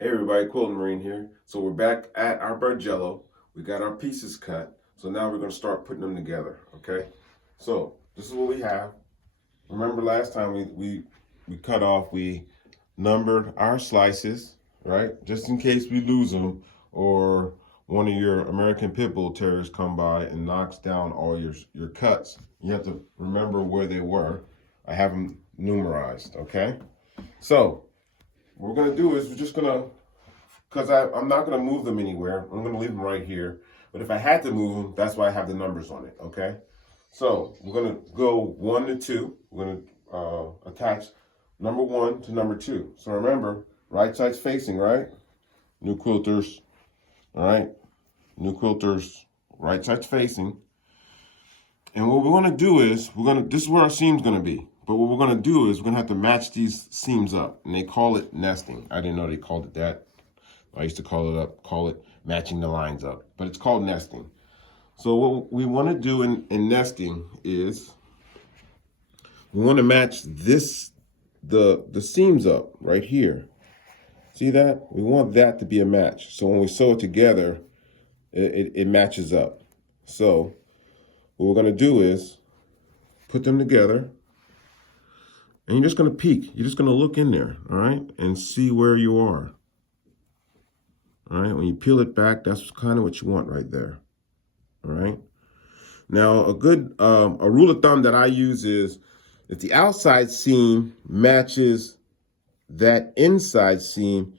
Hey everybody, Quilting Marine here. So we're back at our Bargello. We got our pieces cut. So now we're going to start putting them together, okay? So this is what we have. Remember last time we cut off, we numbered our slices, right? Just in case we lose them or one of your American Pit Bull Terriers come by and knocks down all your cuts. You have to remember where they were. I have them numerized, okay? So what we're gonna do is we're just gonna, because I'm not gonna move them anywhere. I'm gonna leave them right here. But if I had to move them, that's why I have the numbers on it, okay? So we're gonna go 1 to 2. We're gonna attach number 1 to number 2. So remember, right side's facing, right? New quilters, all right? New quilters, right side's facing. And what we're gonna do is, this is where our seam's gonna be. But what we're gonna do is we're gonna have to match these seams up. And they call it nesting. I didn't know they called it that. I used to call it matching the lines up. But it's called nesting. So what we wanna do in nesting is, we wanna match the seams up right here. See that? We want that to be a match. So when we sew it together, it matches up. So what we're gonna do is put them together, and you're just gonna peek. You're just gonna look in there, all right, and see where you are. All right, when you peel it back, that's kind of what you want right there. All right. Now, a rule of thumb that I use is if the outside seam matches that inside seam,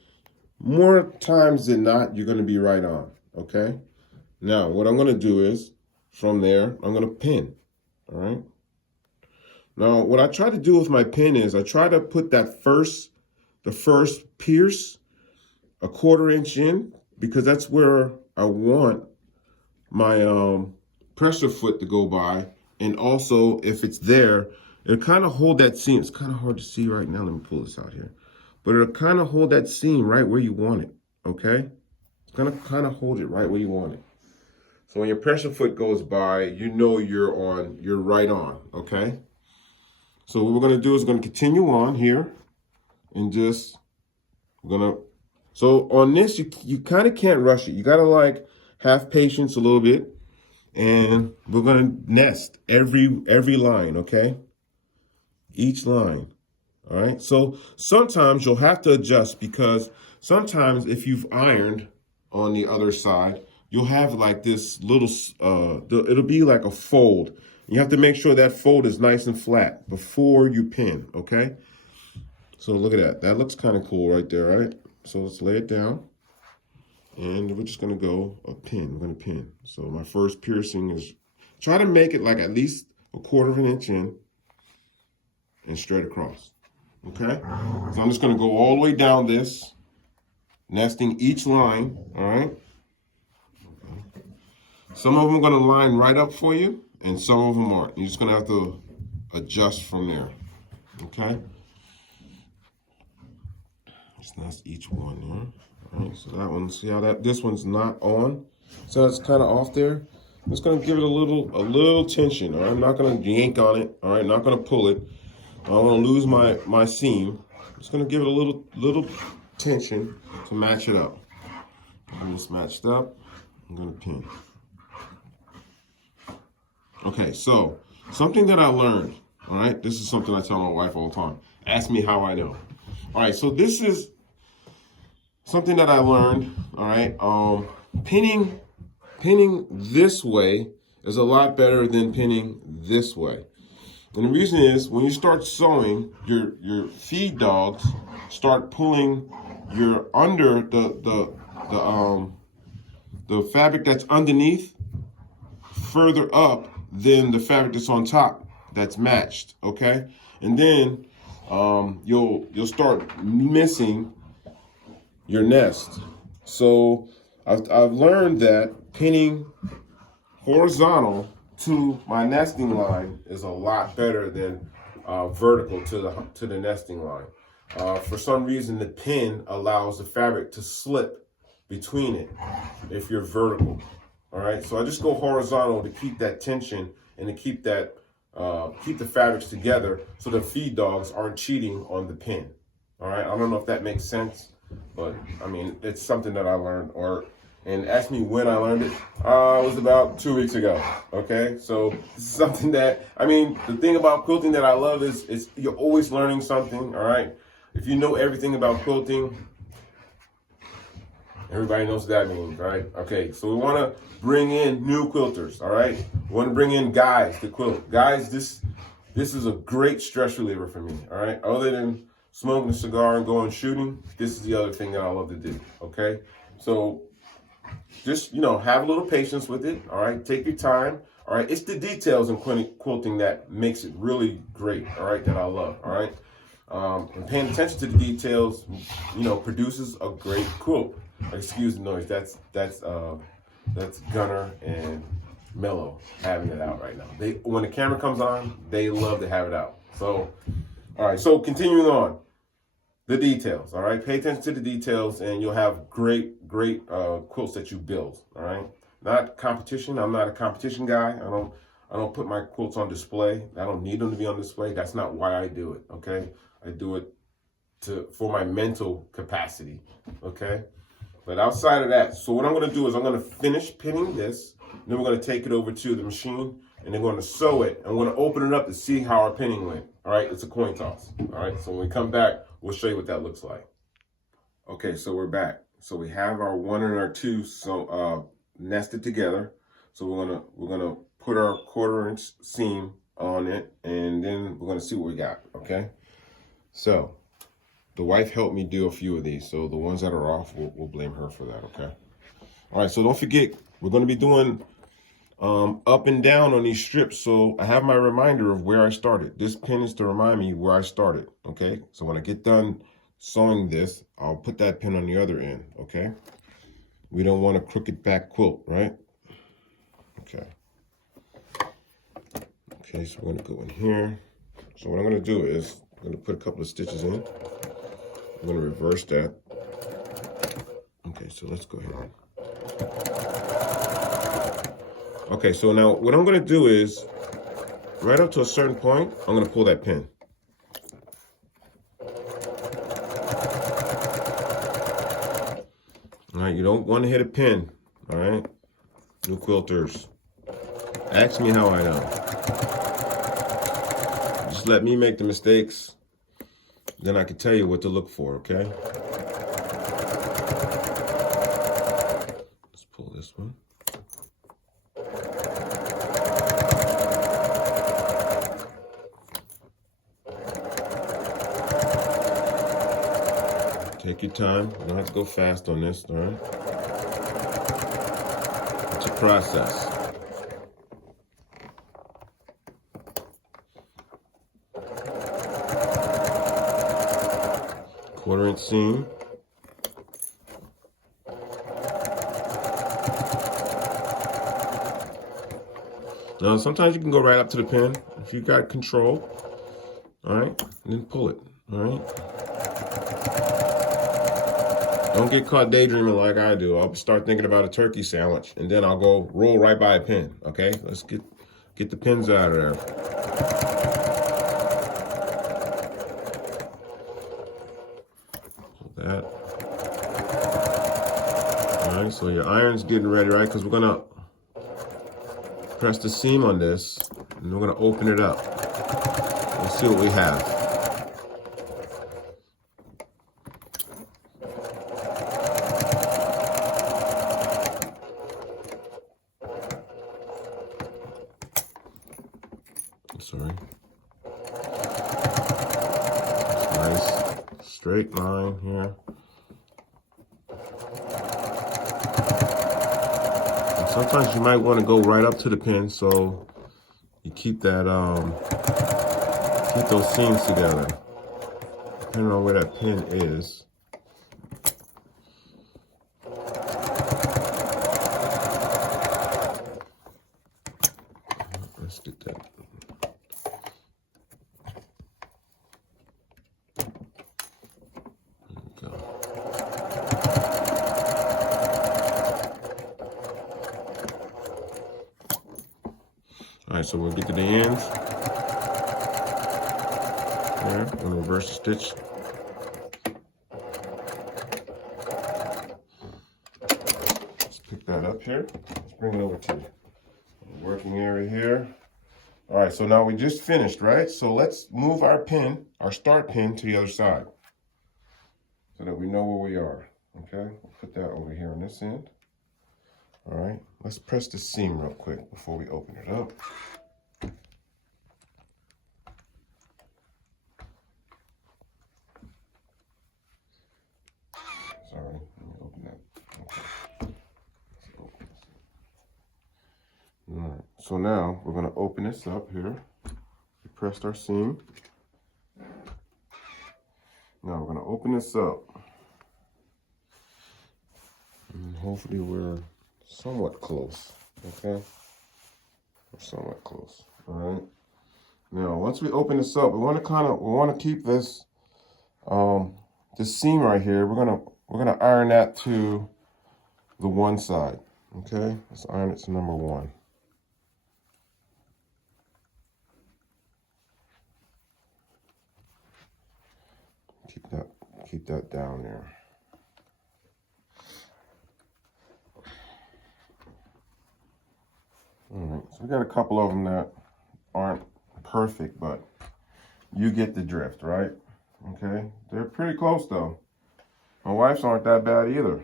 more times than not, you're gonna be right on, okay? Now, what I'm gonna do is, from there, I'm gonna pin, all right? Now, what I try to do with my pin is I try to put the first pierce a 1/4 inch in, because that's where I want my pressure foot to go by. And also, if it's there, it'll kind of hold that seam. It's kind of hard to see right now. Let me pull this out here. But it'll kind of hold that seam right where you want it, okay? It's gonna kind of hold it right where you want it. So when your pressure foot goes by, you know you're right on, okay? So what we're gonna do is we're gonna continue on here and so on this, you kind of can't rush it. You gotta like have patience a little bit, and we're gonna nest every line, okay? Each line, all right? So sometimes you'll have to adjust, because sometimes if you've ironed on the other side, you'll have like this little, it'll be like a fold. You have to make sure that fold is nice and flat before you pin, okay? So look at that. That looks kind of cool right there, right? So let's lay it down. And we're just gonna go a pin. We're gonna pin. So my first piercing is, try to make it like at least a 1/4 inch in and straight across, okay? So I'm just gonna go all the way down this, nesting each line, all right? Some of them are gonna line right up for you, and some of them aren't. You're just gonna have to adjust from there, okay? Just nest each one there. All right, so that one, see how this one's not on? So it's kind of off there. I'm just gonna give it a little tension, all right? I'm not gonna yank on it, all right? Not gonna pull it. I don't wanna lose my seam. I'm just gonna give it a little tension to match it up. I'm just matched up. I'm gonna pin. Okay, so something that I learned, all right? This is something I tell my wife all the time. Ask me how I know. All right, so this is something that I learned, all right? Pinning this way is a lot better than pinning this way. And the reason is, when you start sewing, your feed dogs start pulling your the fabric that's underneath further up than the fabric that's on top that's matched, okay? And then you'll start missing your nest. So I've learned that pinning horizontal to my nesting line is a lot better than vertical to the nesting line. For some reason, the pin allows the fabric to slip between it if you're vertical. All right, so I just go horizontal to keep that tension and to keep the fabrics together, so the feed dogs aren't cheating on the pin. All right, I don't know if that makes sense. But I mean, it's something that I learned, and ask me when I learned it. It was about 2 weeks ago. Okay, so this is something that, I mean, the thing about quilting that I love is you're always learning something. All right, if you know everything about quilting, everybody knows what that means, right? Okay, so we want to bring in new quilters. All right, we want to bring in guys to quilt. Guys, this is a great stress reliever for me. All right, other than smoking a cigar and going shooting, this is the other thing that I love to do. Okay, so just, you know, have a little patience with it. All right, take your time. All right, it's the details in quilting that makes it really great. All right, that I love. All right, and paying attention to the details, you know, produces a great quilt. Excuse the noise. That's Gunner and Mello having it out right now. When the camera comes on, they love to have it out. So, all right. So continuing on. The details, all right? Pay attention to the details and you'll have great quilts that you build, all right? Not competition. I'm not a competition guy. I don't put my quilts on display. I don't need them to be on display. That's not why I do it, okay? I do it for my mental capacity, okay? But outside of that, so what I'm gonna do is I'm gonna finish pinning this, then we're gonna take it over to the machine and then we're gonna sew it and we're gonna open it up to see how our pinning went, all right? It's a coin toss, all right? So when we come back, we'll show you what that looks like. Okay, so we're back. So we have our 1 and our 2 nested together. So we're gonna put our 1/4-inch seam on it, and then we're gonna see what we got. Okay. So the wife helped me do a few of these. So the ones that are off, we'll blame her for that. Okay. All right. So don't forget, we're gonna be doing up and down on these strips. So I have my reminder of where I started. This pin is to remind me where I started. Okay, so when I get done sewing this, I'll put that pin on the other end. Okay, we don't want a crooked back quilt, right? Okay, so we're gonna go in here. So what I'm gonna do is I'm gonna put a couple of stitches in. I'm gonna reverse that. Okay, so let's go ahead. Okay, so now what I'm gonna do is, right up to a certain point, I'm gonna pull that pin. All right, you don't want to hit a pin, all right? New quilters, ask me how I know. Just let me make the mistakes, then I can tell you what to look for, okay? Let's pull this one. Take your time. You don't have to go fast on this, all right? It's a process. Quarter-inch seam. Now, sometimes you can go right up to the pin if you got control, all right? And then pull it, all right? Don't get caught daydreaming like I do. I'll start thinking about a turkey sandwich, and then I'll go roll right by a pin, okay? Let's get the pins out of there. Pull that. All right, so your iron's getting ready, right? Because we're gonna press the seam on this, and we're gonna open it up. Let's see what we have. Sorry. Nice straight line here. And sometimes you might want to go right up to the pin so you keep that keep those seams together. Depending on where that pin is. Let's get that. All right, so we'll get to the ends. There, we'll reverse the stitch. up here. Let's bring it over to the working area here. All right, so now we just finished, right? So let's move our pin, our start pin, to the other side so that we know where we are, okay? We'll put that over here on this end. All right, let's press the seam real quick before we open it up. Sorry, let me open that. Okay. All right, so now we're gonna open this up here. We pressed our seam. Now we're gonna open this up. And hopefully we're somewhat close, okay? We're somewhat close, all right? Now, once we open this up, we wanna keep this, this seam right here, we're gonna iron that to the one side, okay? Let's iron it to number 1. Keep that down there. All right, so we got a couple of them that aren't perfect, but you get the drift, right? Okay, they're pretty close though. My wife's aren't that bad either.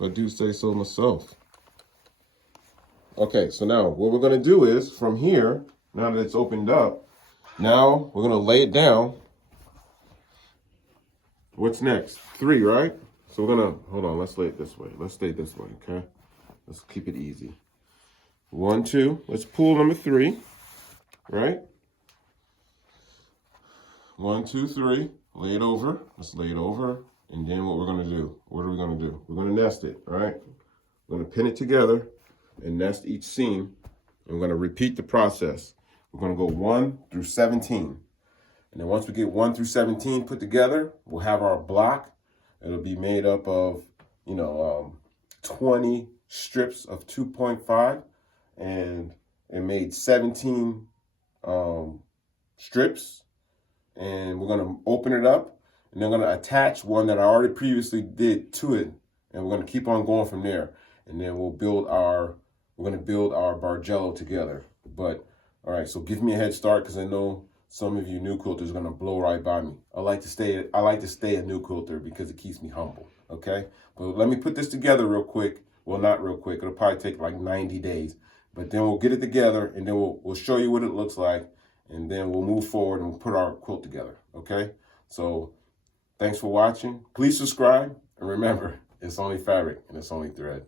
I do say so myself. Okay, so now what we're gonna do is from here, now that it's opened up, now we're gonna lay it down. What's next? 3, right? So we're gonna, hold on, let's lay it this way. Let's stay this way, okay? Let's keep it easy. 1, 2, let's pull number 3, right? 1, 2, 3, lay it over. Let's lay it over. And then what we're gonna do, what are we gonna do? We're gonna nest it, right? We're gonna pin it together and nest each seam. And we're gonna repeat the process. We're gonna go 1 through 17. And then once we get 1 through 17 put together, we'll have our block. It'll be made up of, 20 strips of 2.5, and it made 17 strips. And we're gonna open it up, and then I'm gonna attach one that I already previously did to it, and we're gonna keep on going from there. And then we're gonna build our Bargello together. But all right, so give me a head start, because I know some of you new quilters are gonna blow right by me. I like to stay a new quilter because it keeps me humble, okay? But let me put this together real quick. Well, not real quick. It'll probably take like 90 days. But then we'll get it together, and then we'll show you what it looks like, and then we'll move forward and we'll put our quilt together, okay? So thanks for watching. Please subscribe, and remember, it's only fabric and it's only thread.